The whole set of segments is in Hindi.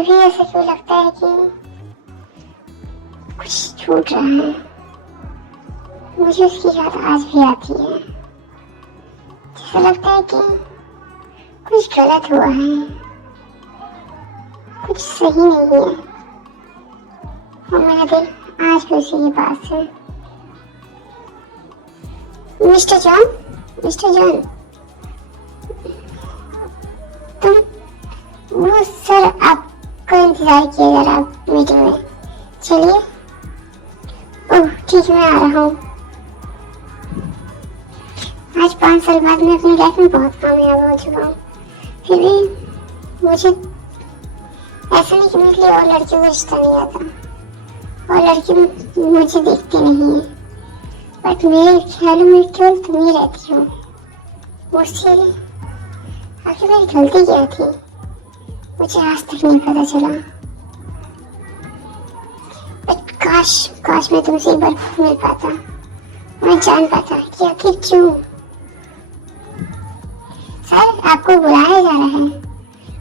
फिर भी ऐसा क्यों लगता है कि कुछ छूट रहा है। मुझे उसकी याद आज भी आती है। जैसा लगता है कि कुछ गलत हुआ है, कुछ सही नहीं है, और मेरा दिल आज भी उसी के पास है। मिस्टर जॉन, मिस्टर जॉन, तुम वो सर आपका इंतजार किए जा रहा मीटिंग में। चलिए। ओह ठीक है, मैं आ रहा हूँ। आज 5 साल बाद मैं अपनी लाइफ में बहुत कामयाब हो चुका हूँ। फिर भी मुझे ऐसा नहीं कि मेरे लिए और लड़कियों का रिश्ता नहीं आता और लड़की मुझे देखती नहीं है, बट मेरे ख्यालों में केवल तुम ही रहती हो। मुझसे आखिर मेरी गलती क्या थी, मुझे आज तक नहीं पता चला। बट काश मैं तुमसे एक बार मिल पाता, मैं जान पाता कि आखिर क्यों। सर आपको बुलाया जा रहा है।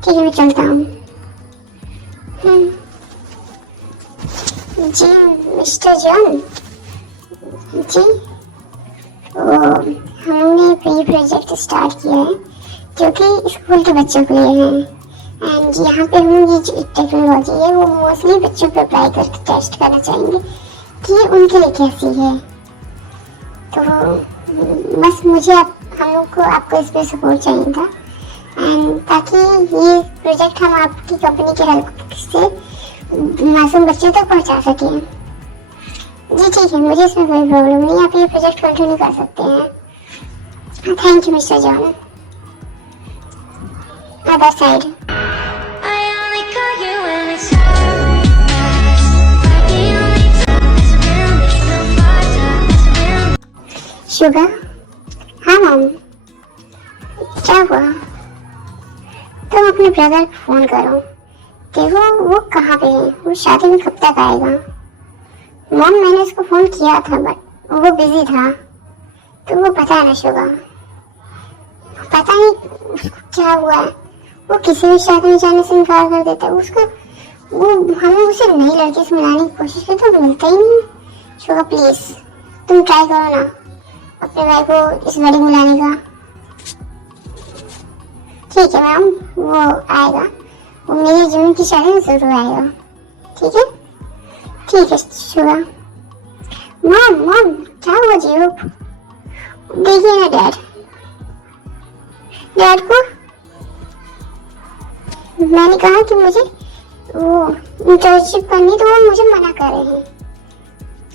ठीक है, मैं चलता हूँ। जी मिस्टर जॉन जी, हमने प्री प्रोजेक्ट स्टार्ट किया है जो कि स्कूल के बच्चों के लिए है। एंड यहाँ पे हम ये जो टेक्नोलॉजी है वो मोस्टली बच्चों पे अप्लाई करके टेस्ट करना चाहेंगे कि ये उनके लिए कैसी है। तो बस मुझे हम लोग को आपको इस पर सपोर्ट चाहिए था, एंड ताकि ये प्रोजेक्ट हम आपकी कंपनी के हेल्प से मासूम बच्चों तक पहुँचा सकें। जी ठीक है, मुझे इसमें कोई प्रॉब्लम नहीं, आप ये प्रोजेक्ट कंटिन्यू कर सकते हैं। Thank you mister John. Other side. Sugar, हाँ मॉम, क्या हुआ? तुम अपने ब्रदर को फोन करो, देखो वो कहाँ पे है, वो शादी में कब तक आएगा। मॉम मैंने उसको फोन किया था बट वो बिजी था। तुमको पता है ना शुगर, पता नहीं क्या हुआ है, वो किसी भी शादी में जाने से इनकार कर देता है। उसका वो हमें उसे नई लड़की से मिलाने की कोशिश की तो मिलता ही नहीं। शुगर प्लीज तुम ट्राई करो ना अपने भाई को इस वेडिंग में लाने का। ठीक है मैम, वो आएगा, वो मेरी जमीन की शादी में जरूर आएगा। ठीक है, ठीक है शुगर। मॉम मॉम क्या हुआ जी? देखिए ना डैड को मैंने कहा कि मुझे वो इंटर्नशिप करनी, तो वो मुझे मना कर रहे हैं।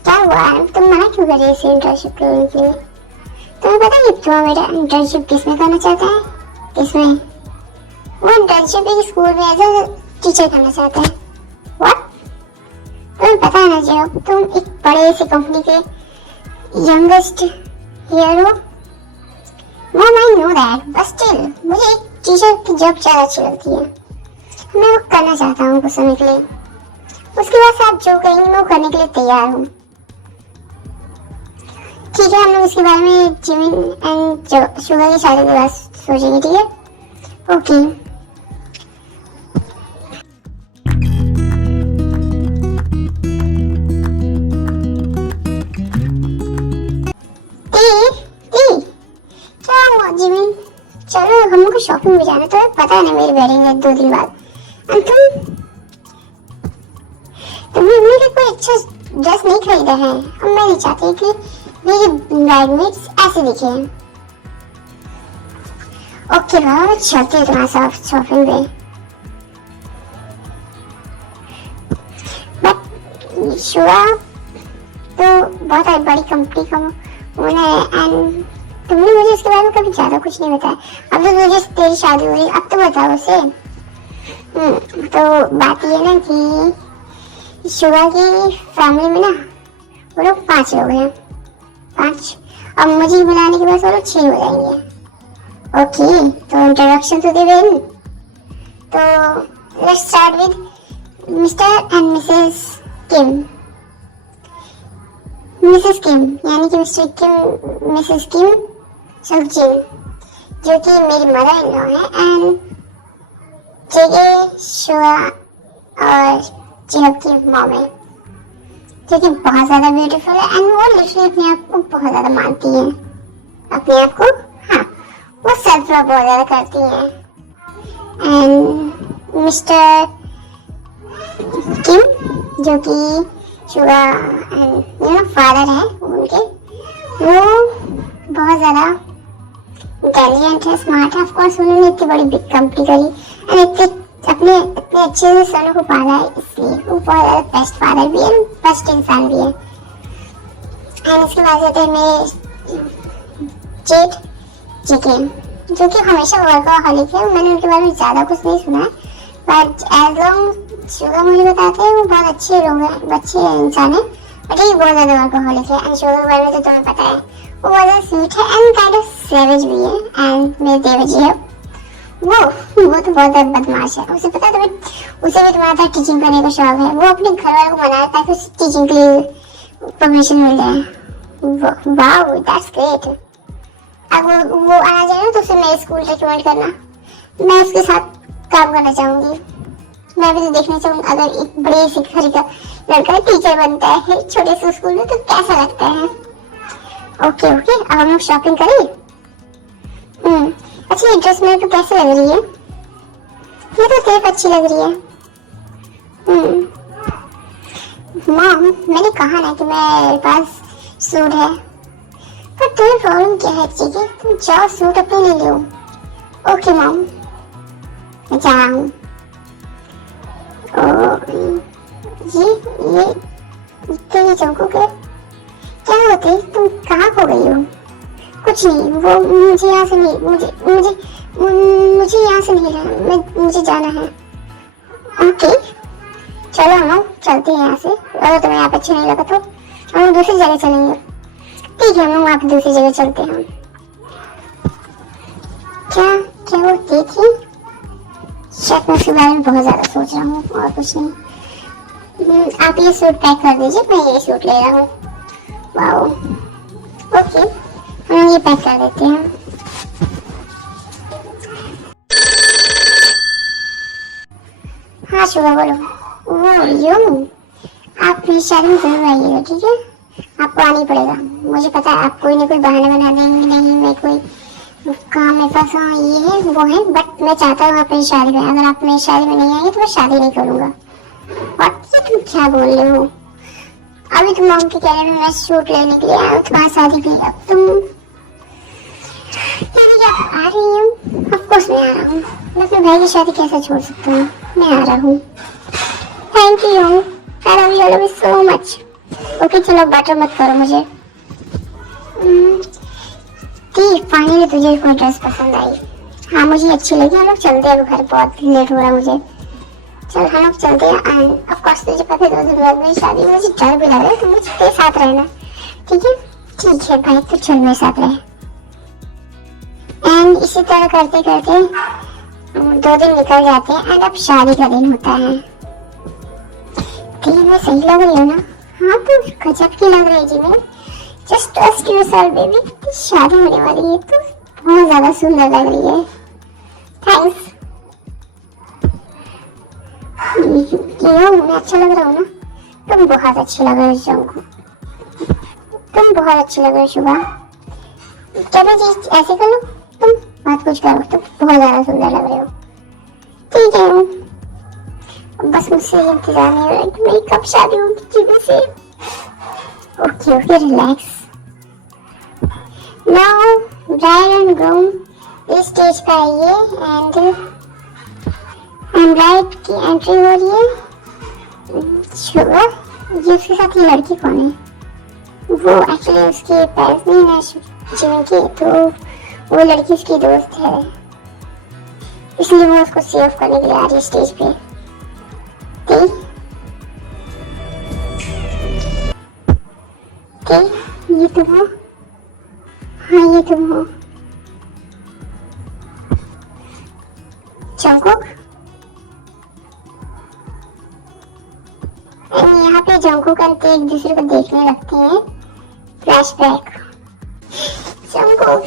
क्या हुआ, तुम मना क्यों कर रही है इंटर्नशिप करने के लिए? तुम्हें पता है कि तुम्हारा मेरा इंटर्नशिप किसमें करना चाहता है? किसमें? वो इंटर्नशिप एक स्कूल में एज अ टीचर करना चाहता है। व्हाट? तुम्हें पता है ना जब तुम एक बड़े से कंपनी के youngest hero. Ma'am I know that, but still मुझे एक टीचर की जॉब ज्यादा अच्छी लगती है। मैं वो करना चाहता हूँ कुछ समय के लिए, उसके बाद आप जो कहेंगे मैं वो करने के लिए तैयार हूँ। ठीक है, हम लोग इसके बारे में जिमिन एंड शुगर की शादी के बाद सोचेंगे। ठीक है, ओके। क्या हुआ जिमिन? चलो हम लोग को शॉपिंग भी जाना, तो पता है ना मेरी वेडिंग है 2 दिन बाद। तुमने मेरे लिए कोई अच्छा ड्रेस नहीं खरीदा है, और मैं नहीं चाहती कि मेरी ब्राइडमेड्स ऐसे दिखे। ओके बाबा, चलते हैं तुम्हारे साथ शॉपिंग पे। बट शुगर तो बहुत बड़ी कंपनी का ओनर है, एंड तुमने मुझे इसके बारे में कभी ज्यादा कुछ नहीं बताया। अब तो मुझे तेरी शादी हो रही, अब तो बताओ उसे। तो बात ये ना कि शुगर की फैमिली में ना वो लोग 5 लोग हैं, 5, अब मुझे बुलाने के बाद वो लोग 6 हो जाएंगे। ओके, तो इंट्रोडक्शन तो दे दें। तो let's start with Mr and Mrs Kim. Mrs Kim यानी कि मिस्टर किम, मिसेस किम सुखजिन, जो कि मेरी मदर इन लॉ है, एंड जेके शुआ और जिहब की मॉम है, जो कि बहुत ज्यादा ब्यूटीफुल है एंड वो लिटरली अपने आप को बहुत ज्यादा मानती है, अपने आप को, हाँ, वो सेल्फ लव बहुत ज्यादा करती है। एंड मिस्टर किम जो कि शुगा एंड फादर है उनके, वो बहुत ज्यादा इंटेलिजेंट है, स्मार्ट है। ऑफ कोर्स उन्होंने इतनी बड़ी बिग कंपनी करी एंड इतने अपने इतने अच्छे से सनों को पाला है, इसलिए वो बहुत ज्यादा बेस्ट फादर भी है, बेस्ट इंसान भी है। एंड इसके बाद जाते हैं मेरे जेठ जिके, जो कि हमेशा वर्कaholic है। मैंने उनके बारे में ज्यादा कुछ नहीं सुना है, बट एज लॉन्ग शुगर मुझे बताते हैं वो बहुत अच्छे लोग हैं, अच्छे इंसान है, बट ये बहुत ज्यादा वर्कaholic है। एंड शुगर के बारे में तो तुम्हें पता है, वो बहुत ज्यादा स्वीट है एंड काइंड ऑफ सेवेज भी है। एंड मेरे देवजी है वो तो बहुत ज्यादा बदमाश है। उसे पता है तुम्हें, उसे भी तुम्हारा टीचिंग करने का शौक है। वो अपने घर वालों को मनाया ताकि उसे टीचिंग के लिए परमिशन मिल जाए। Wow that's great. अब वो आ जाए ना तो उसे मेरे स्कूल रिकमेंड करना, मैं उसके साथ काम करना चाहूंगी। मैं भी तो देखना चाहूंगी अगर एक बड़े से घर का लड़का टीचर बनता है छोटे से स्कूल में तो कैसा लगता है। ओके ओके, अब हम लोग शॉपिंग करें। अच्छा ये ड्रेस मेरे को कैसे लग रही है? ये तो तेरे अच्छी लग रही है। मॉम मैंने कहा ना कि मेरे पास सूट है, पर तुम्हें प्रॉब्लम क्या है चीज़? तुम जाओ सूट अपने ले लो। ओके मॉम मैं जा रहा हूँ। ये तेरी चौकों के क्या होते? तुम कहाँ खो गई हो? कुछ नहीं, वो मुझे यहाँ से नहीं, मुझे यहाँ से नहीं रहना, मुझे जाना है। ओके चलो हम लोग चलते हैं यहाँ से। अगर तुम्हें यहाँ पे अच्छा नहीं लगा तो हम लोग दूसरी जगह चलेंगे। ठीक है हम लोग वहाँ पे दूसरी जगह चलते हैं। क्या क्या वो देखी? शायद मैं उसके बारे में बहुत ज्यादा सोच रहा हूँ और कुछ नहीं। आप ये सूट पैक कर दीजिए, मैं ये सूट ले रहा हूँ। वाओ ओके हम ये पैक कर देते हैं। हाँ शुभा बोलो। वो यूं आप मेरी शादी में जरूर आइएगा, ठीक है? आपको आना ही पड़ेगा। मुझे पता है आप कोई ना कोई बहाना बना देंगे, नहीं मैं कोई काम मेरे पास ये है वो है, बट मैं चाहता हूँ अपनी शादी में, अगर आप मेरी शादी में नहीं आएंगे तो मैं शादी नहीं करूँगा। और ये तुम क्या बोल रहे हो? अभी तुम मॉम के कहने में मैं सूट लेने के लिए आया तुम्हारी शादी के लिए, अब तुम आ रही हूँ? ऑफ कोर्स मैं आ रहा हूँ। मैं अपने भाई की शादी कैसे छोड़ सकता हूँ? मैं आ रहा हूँ। Thank you, I love you so much. Okay चलो बटर मत करो मुझे। फाइनली तुझे कोई ड्रेस पसंद आई? हाँ मुझे अच्छी लगी। हम लोग चलते हैं, घर बहुत लेट हो रहा है मुझे। चल हम लोग चलते हैं। एंड ऑफ कोर्स तुझे पता है 2 दिन बाद मेरी शादी, मुझे डर भी लग रहा है, तुम मुझे तेरे साथ रहना, ठीक है? ठीक है भाई तो चल मेरे साथ रहे। एंड इसी तरह करते करते 2 दिन निकल जाते हैं एंड अब शादी का दिन होता है। मैं सही लग रही हूँ ना? हाँ तो गजब की लग रही है जी। मैं जस्ट ट्रस्ट योरसेल्फ बेबी, शादी होने वाली है तो बहुत ज्यादा सुंदर लग रही है। थैंक्स। क्यों मैं अच्छा लग रहा हूँ ना? तुम बहुत अच्छी लग रही हो, तुम बहुत अच्छी लग रही हो शुभा। क्या मैं चीज ऐसे कर लूँ? तुम मत कुछ करो, तुम बहुत ज्यादा सुंदर लग रहे हो। ठीक है बस मुझसे इंतजार नहीं हो रहा कि मेरी कब शादी होगी जीवन से। Okay okay relax. Now bride and groom इस स्टेज पे आइए एंड ब्राइड की एंट्री हो रही है। शुभा ये उसके साथ ये लड़की कौन है? वो एक्चुअली उसके पेरेंट्स नहीं है जीवन के, तो वो लड़की उसकी दोस्त है, इसलिए वो उसको सेव करने के लिए आ रही है स्टेज पे। ये तुम हो? हाँ ये तुम हो जंगकुक। यहाँ पे जंगकुक करके एक दूसरे को देखने लगते हैं। फ्लैशबैक। जंगकुक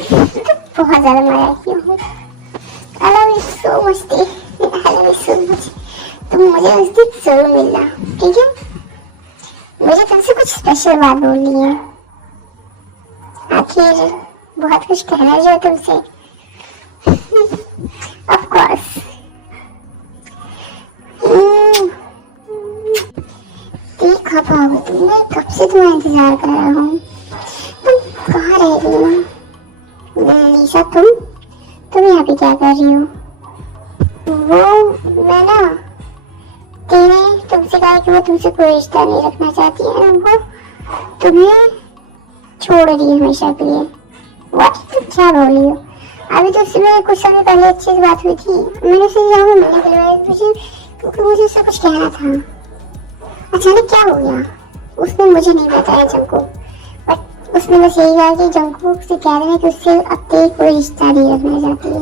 बहुत ज्यादा मजा आई हूँ। I love you so much, I love you so much। तुम तुम मुझे उस दिन जरूर मिलना, ठीक है? मुझे तुमसे कुछ स्पेशल बात बोलनी है। आखिर बहुत कुछ कहना है जो तुमसे। Of course. देखा पाओ तुमने, कब से तुम्हारा इंतजार कर रहा हूँ। तुम कहाँ रह रही हो? लीसा, तुम यहाँ पे क्या कर रही हो? वो मैं ना, तुमसे कहा कि वो तुमसे कोई रिश्ता नहीं रखना चाहती है, वो तुम्हें छोड़ रही है हमेशा के लिए। व्हाट, तुम क्या बोल रही हो? अभी तो उससे कुछ समय पहले अच्छी सी बात हुई थी, मैंने उसे यहाँ मिलने के लिए क्योंकि मुझे उससे कुछ कहना था। अचानक क्या हो गया? उसने मुझे नहीं बताया जंको, बट उसने बस यही कहा कि जंको से कह देना कि उससे अब तक कोई रिश्ता नहीं रखना चाहती है।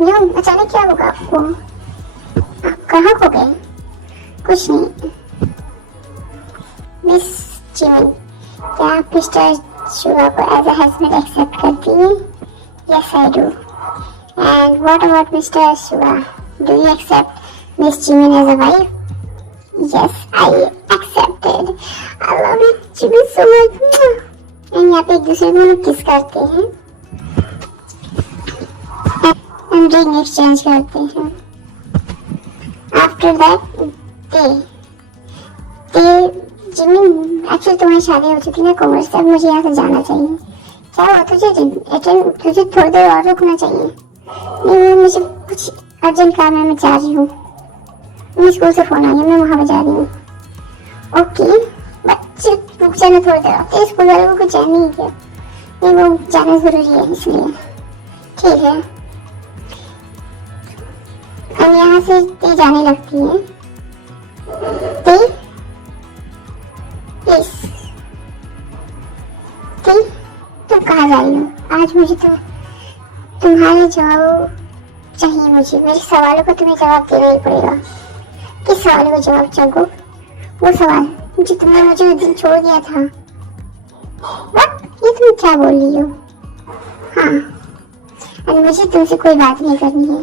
यूं अचानक क्या होगा आपको? आप कहाँ खो गए? कुछ नहीं। मिस जिमिन, क्या आप मिस्टर शुआ को एज अ हस्बैंड एक्सेप्ट करती हैं? Yes I do. And what about Mr Shua, do you accept Miss Jimin as a wife? Yes, I accepted. I love you, Jimin, so much. And यहाँ पे एक दूसरे को लोग किस करते हैं, and ring exchange करते हैं. After that, Jimin, actually तुम्हारी शादी हो चुकी है कोमल से, अब मुझे यहाँ से जाना चाहिए। क्या हुआ तुझे? तुझे थोड़ी देर और रुकना चाहिए। नहीं, मुझे कुछ अर्जेंट काम है, मैं जा रही हूँ। मैं स्कूल से फोन आ गया, मैं वहाँ पे जा रही हूँ। ओके, बच्चे रुक जाना थोड़ी देर, तेरे स्कूल वालों को कुछ नहीं किया, नहीं वो जाना जरूरी है इसलिए। ठीक है, हम यहाँ से ते जाने लगती है। ते प्लीज, ते तुम कहाँ जा रही हो? आज मुझे तो तुम्हारे जवाब चाहिए, मुझे मेरे सवालों का तुम्हें जवाब देना ही पड़ेगा। किस सवाल का जवाब चाहो? वो सवाल जो तुमने मुझे उस दिन छोड़ दिया था। What? ये तुम क्या बोल रही हो? हाँ, और मुझे तुमसे कोई बात नहीं करनी है।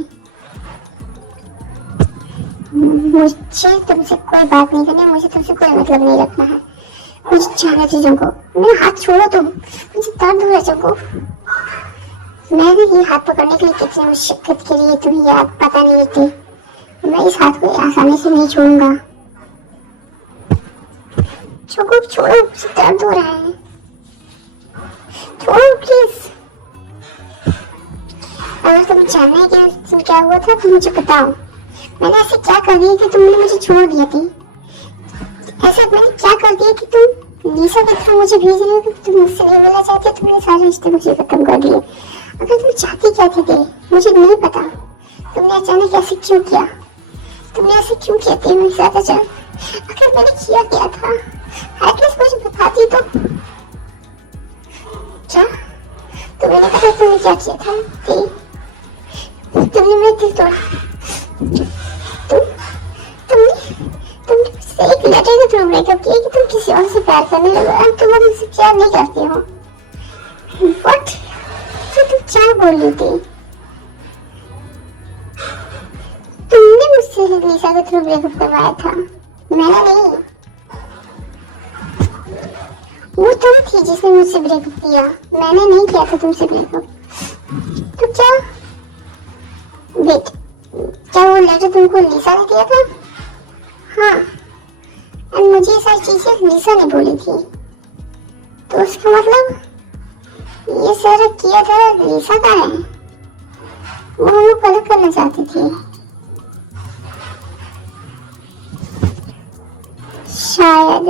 मुझे तुमसे कोई बात नहीं करनी है, मुझे तुमसे कोई मतलब नहीं रखना है। मुझे जाना थी जंको, मेरा हाथ छोड़ो तुम, मुझे दर्द हो रहा है जंको। मैंने ये हाथ पकड़ने के लिए कितनी मुश्किल के लिए तुम्हें याद पता नहीं थी। मैं इस हाथ को आसानी से नहीं छोड़ूंगा। छोड़ो, दर्द हो रहा है, छोड़ो प्लीज। अगर तुम्हें जानना है कि उस दिन क्या हुआ था तो मुझे बताओ। मैंने ऐसे क्या कर दिया कि तुमने मुझे छोड़ दिया थी? ऐसा मैंने क्या कर दिया कि तुम लीसा के थ्रू मुझे भेज रही हो कि तुम मुझसे नहीं मिलना चाहती? तुमने सारे रिश्ते मुझे खत्म कर दिए। अगर तुम चाहती क्या थी मुझे नहीं पता। तुमने अचानक ऐसे क्यों किया? तुमने ऐसे क्यों किया थी मेरे साथ अचानक? अगर मैंने किया क्या था एटलीस्ट मुझे बताती तो। क्या तुम्हें नहीं पता तुमने क्या किया था? तुमने मेरा दिल तोड़ा। तुमने मुझसे एक लेटर के थ्रू ब्रेकअप किया कि तुम किसी और से प्यार करने लगे और तुम मुझसे प्यार नहीं करती हो। व्हाट? तो तुम क्या बोल रही थी? तुमने मुझसे लीसा के थ्रू ब्रेकअप करवाया था, मैंने नहीं। वो तुम थी जिसने मुझसे ब्रेकअप किया, मैंने नहीं किया था तुमसे ब्रेकअप। तो क्या वेट, क्या वो लेटर तुमको लीसा ने दिया था? हाँ, और मुझे ये सारी चीजें लीसा ने बोली थी। तो उसका मतलब ये सारा किया था लीसा का है। वो हम लोग अलग करना चाहती थी शायद।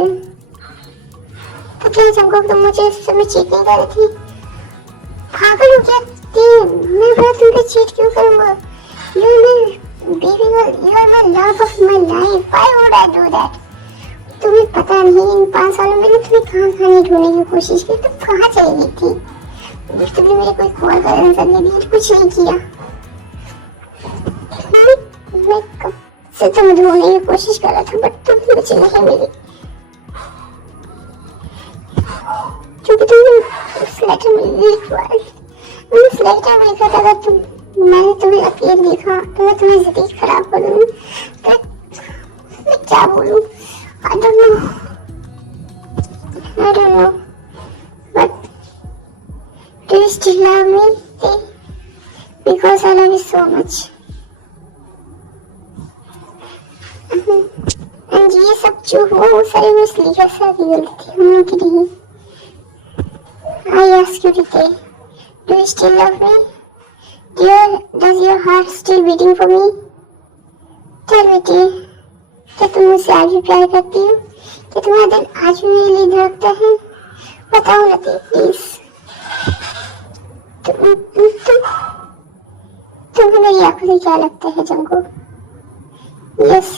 तो क्या तुमको तुम मुझे उस समय चीट नहीं कर रही थी? पागल हो क्या थी? मैं बोला तुम पे चीट क्यों करूंगा? You are my love of my life. Why would I do that? तुम्हें पता नहीं इन 5 सालों में तुम्हें कहाँ नहीं ढूंढने की कोशिश की, तुम कहाँ चली गई थी? तुमने मेरे कोई कॉल का आंसर नहीं दिया, कुछ नहीं किया। मैं कब से तुम्हें ढूंढने की कोशिश कर रहा था बट तुम मुझे नहीं मिली, क्योंकि तुमने उस लेटर में लिखा था। मैंने तुम्हें अपील देखा तो मैं तुम्हें जिंदगी खराब कर दूँ। तो मैं क्या बोलूँ? I don't know. But do you still love me? Because I love you so much. And ये सब जो हुआ वो सारी मैं स्लीहा सारी गलती हम लोग की नहीं। I ask you today, do you still love me? Does your heart still beating for me? Tell me dear, क्या तुम मुझसे आज भी प्यार करती हो? क्या तुम्हारा दिल आज भी मेरे लिए धड़कता है? बताओ ना प्लीज। तुम्हें मेरी आंखों से क्या लगता है जंगो? Yes.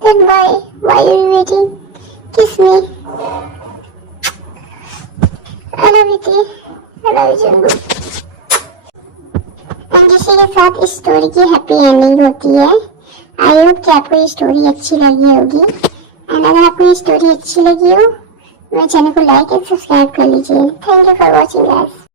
Then why are you waiting? Kiss me. I love you dear. I love you Jango. And इसी के साथ इस स्टोरी की हैप्पी एंडिंग होती है। आई होप कि आपको ये स्टोरी अच्छी लगी होगी। एंड अगर आपको ये स्टोरी अच्छी लगी हो मेरे चैनल को लाइक एंड सब्सक्राइब कर लीजिए। Thank you for watching guys.